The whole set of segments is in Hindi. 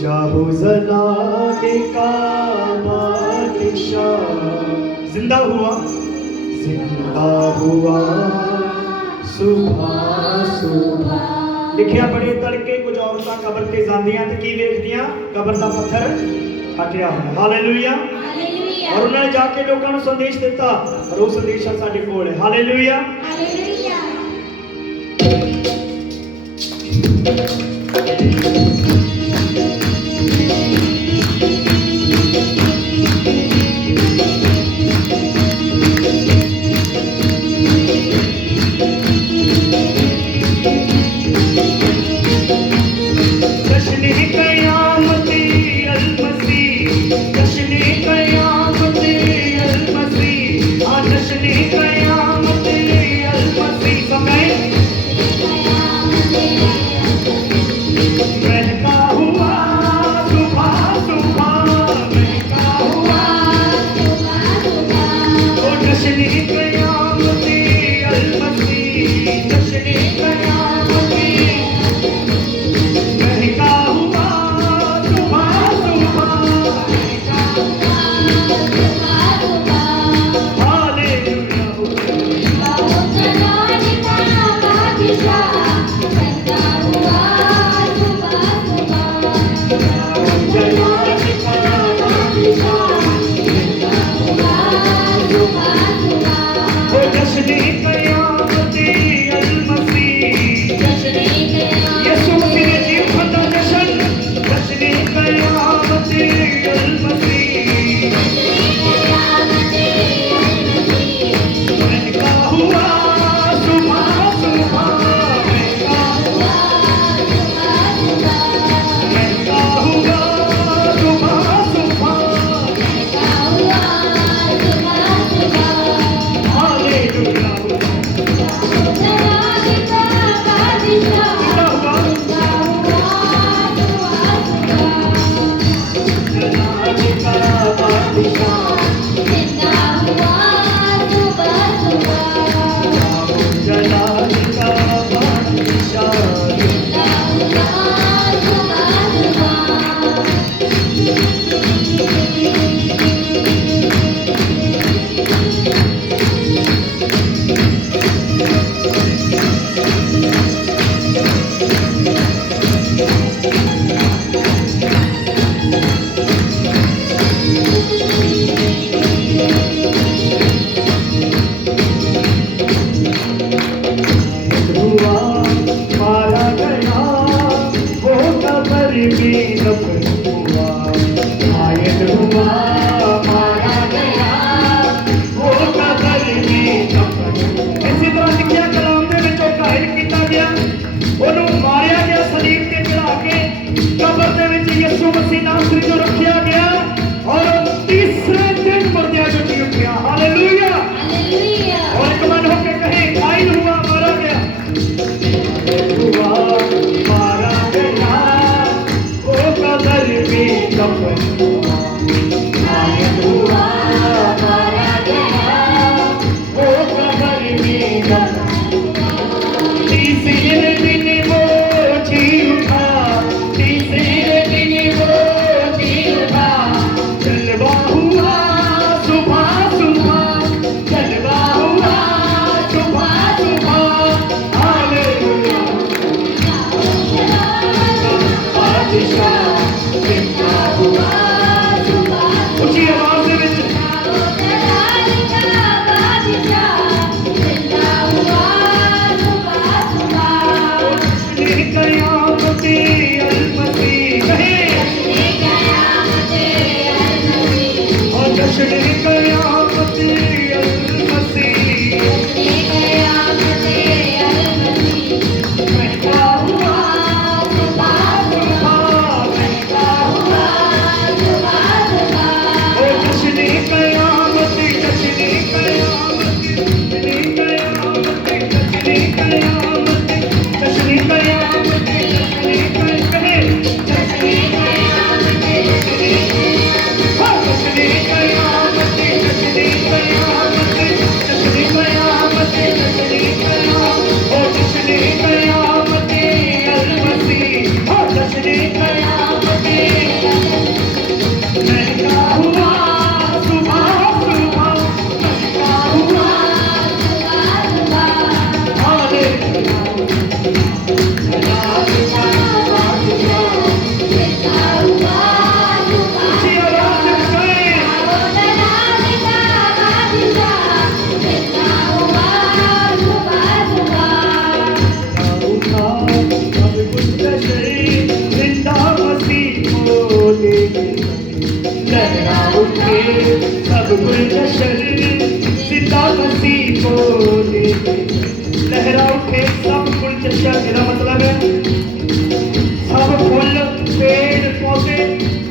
जाहू जलाने का बादशाह जिंदा हुआ सुबह सुबह। लिखिया बड़े तड़के कुछ औरतां कबर ते जांदियां ते की वेखदियां कबर दा पत्थर हटिया होया। हालेलुया। और उन्होंने जाके लोगों को संदेश दिता और वो संदेश साडे कोल है। हालेलुया।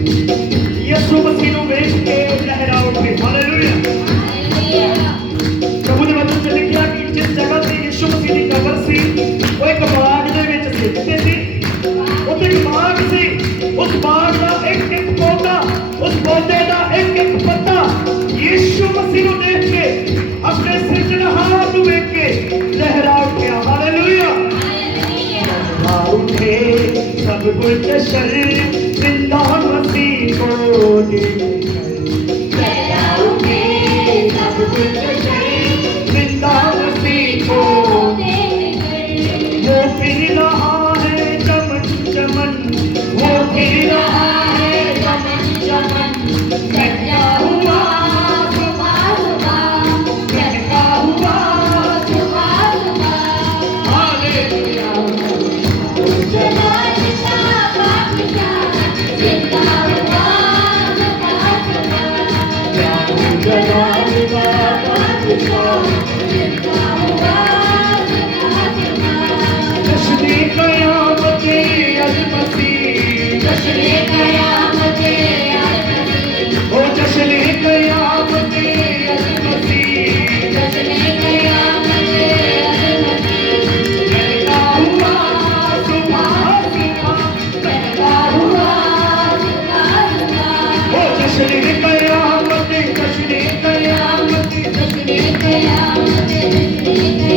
यीशु मसीह ਨੂੰ ਵੇਖ ਕੇ ਲਹਿਰਾ ਉੱਠੇ ਹਾਲੇਲੂਇਆ प्रभु ने वचन च लिखिया कि जिस जगह ते यीशु मसीह की कब्र सी वो एक बाग दे विच सी किथे सी उत्थे एक बाग सी उस बाग दा एक एक पौधा उस पौधे दा एक एक पत्ता यीशु मसीह ਨੂੰ देख के अपने सृजनहार ਨੂੰ ਵੇਖ के लहरा उठा हालेलुया लहरा उठे सब कुछ जश्न जिंदा मसीह को देख लहरा उठे सब कुछ जिंदा मसीह को वो फिर रहा है चमन चमन वो फिर रहा है चमन चमन कहता हुआ सुबह सुबह कहता हुआ सुबह सुबह हालेलुया जिंदा जिंदा बादशाह जिंदा हुआ सुबह सुबह जश्न क़यामत अल मसीह जश्न क़यामत अल मसीह ओ जश्न क़यामत अल मसीह जश्न क़यामत अल मसीह कहता हुआ सुबह सुबह कहता हुआ सुबह सुबह ओ जश्न क़यामत जश्न क़यामत जश्न क़यामत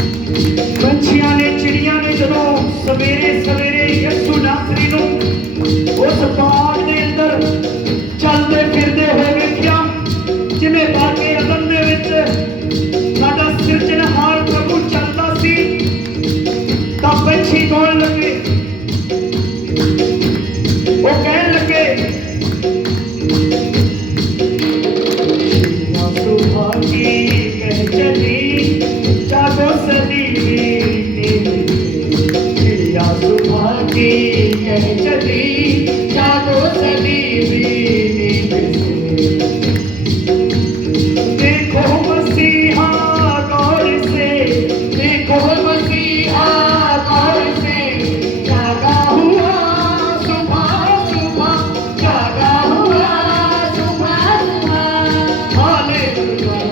पंछियां ने चिड़िया ने जो सवेरे सवेरे यीशु नासरी नूं उस बाग दे अंदर चलते फिरते हुए वेखिया जिवें बागे अदन दे विच साडा सिरजनहार प्रभु चलदा सी तां पंछी कौन लगे वो कहन लगे सुबह की कह चली जागो सदी चिड़िया सुबह की कह चली जागो सदी देखो मसीहा गौर से देखो मसीहा गौर से जागा हुआ सुबह सुबह जागा हुआ सुबह सुबह हालेलुया